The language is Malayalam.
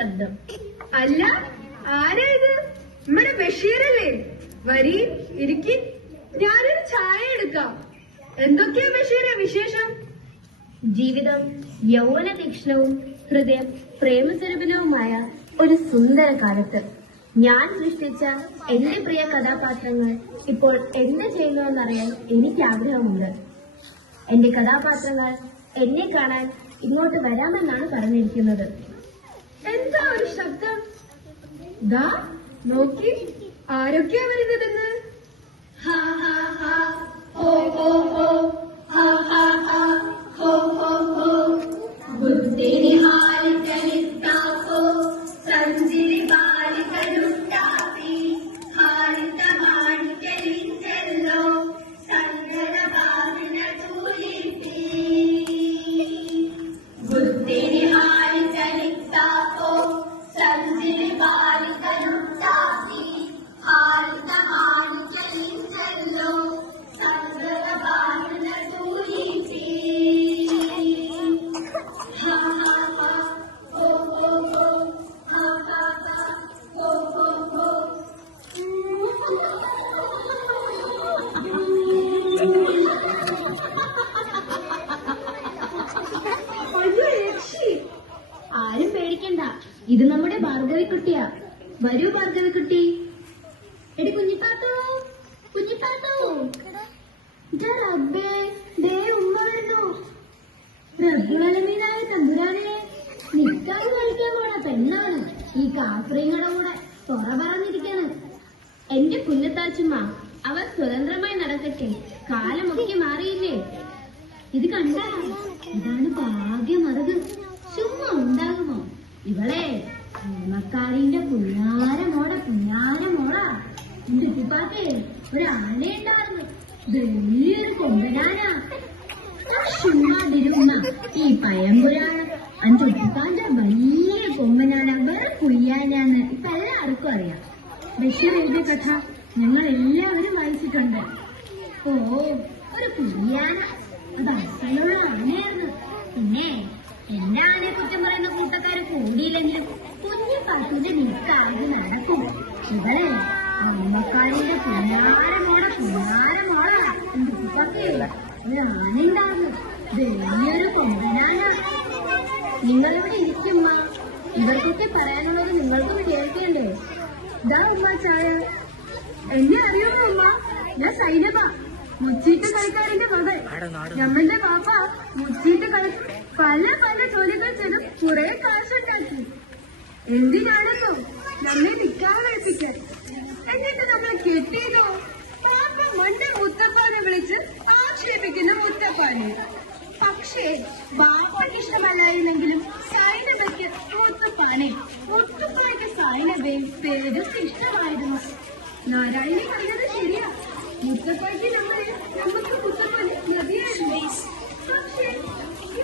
ശബ്ദം. അല്ല ആരാ ഇത്? നമ്മുടെ ബഷീറല്ലേ? വരി ഇരിക്കി. ഞാനൊരു ചായ എടുക്കാം. എന്തൊക്കെയാ ബഷീറെ വിശേഷം? ജീവിതം യൗവന തീക്ഷ്ണവും ഹൃദയം പ്രേമസ്വരൂപനവുമായ ഒരു സുന്ദര കാലത്ത്. ഞാൻ സൃഷ്ടിച്ച എന്റെ പ്രിയ കഥാപാത്രങ്ങൾ ഇപ്പോൾ എന്ത് ചെയ്യുന്നുവെന്നറിയാൻ എനിക്ക് ആഗ്രഹമുണ്ട് എന്റെ കഥാപാത്രങ്ങൾ എന്നെ കാണാൻ ഇങ്ങോട്ട് വരാമെന്നാണ് പറഞ്ഞിരിക്കുന്നത്. എന്താ ഒരു ശബ്ദം? ദാ നോക്കി. ആരൊക്കെയാ വരുന്നതെന്ന്? ഇത് നമ്മുടെ ഭാർഗവിക്കുട്ടിയാ. വരൂ ഭാർഗവിക്കുട്ടി. എടി കുഞ്ഞിപ്പാത്തോ കുഞ്ഞിപ്പാത്തോ. ഇതാ റബ്ബേ ദേ ഉമ്മ വരുന്നു. റബ്ബുളമീനായ തമ്പുരാനെ നിക്കാതെ കളിക്കാൻ പോണ പെണ്ണാണ്. ഈ കാപ്രിങ്ങളുടെ കൂടെ തുറ പറഞ്ഞിരിക്കാണ് എന്റെ കുഞ്ഞത്താച്ചുമ്മ അവർ സ്വതന്ത്രമായി നടക്കട്ടെ. കാലമൊക്കെ മാറിയില്ലേ? ഇത് കണ്ട? ഒരു ആനയുണ്ടായിരുന്നു വലിയൊരു കൊമ്പനാന ചുമ്മാതിരുന്ന ഈ പയമ്പുരാണ് അഞ്ചുപ്പാന്റെ വലിയ കൊമ്പനാന വേറെ കുയ്യാനാണ്. ഇപ്പൊ എല്ലാവർക്കും അറിയാം. ബഷീർ എഴുതിയ കഥ ഞങ്ങൾ എല്ലാവരും വായിച്ചിട്ടുണ്ട്. ഓ ഒരു കുയ്യാന. അത് അസലുള്ള ആനയായിരുന്നു. പിന്നെ എന്റെ ആനയെ കുറ്റം പറയുന്ന കൂട്ടക്കാര് കൂടിയില്ലെങ്കിലും കുഞ്ഞു പാട്ടിന്റെ നിൽക്കാതെ നടക്കും. ഇവളെ നിങ്ങളിവിടെ ഇരിക്കുമ്മ ഇവർക്കൊക്കെ പറയാനുള്ളത്? നിങ്ങൾക്കും കേൾക്കണ്ടേ ഇതാ ഉമ്മ ചായ എന്നെ അറിയുമോ ഉമ്മ? ഞാൻ സൈനബ. മുച്ചീട്ട് കളിക്കാരന്റെ മകൾ ഞമ്മന്റെ പാപ്പ മുച്ചീട്ട് കളി പല പല ജോലികൾ ചെയ്ത് കുറെ കാശുണ്ടാക്കി എന്തിനാണെന്നോ? നമ്മെ നിക്കാതെ കഴിപ്പിക്കാൻ എന്നിട്ട് നമ്മൾ കെട്ടിയതോ? പാപ്പ മണ്ട മുത്തപ്പാനെ വിളിച്ച് ആക്ഷേപിക്കുന്ന മുത്തപ്പാനെ. പക്ഷേ ബാപ്പയ്ക്ക് ഇഷ്ടമല്ലായിരുന്നെങ്കിലും സൈനബയ്ക്ക് മുത്തപ്പാനെ മുത്തപ്പായ്ക്ക് സൈനബയും പേരും ഇഷ്ടമായിരുന്നു. നാരായണി പറഞ്ഞത് ശരിയാ. മുത്തപ്പായ്ക്ക് നമുക്ക്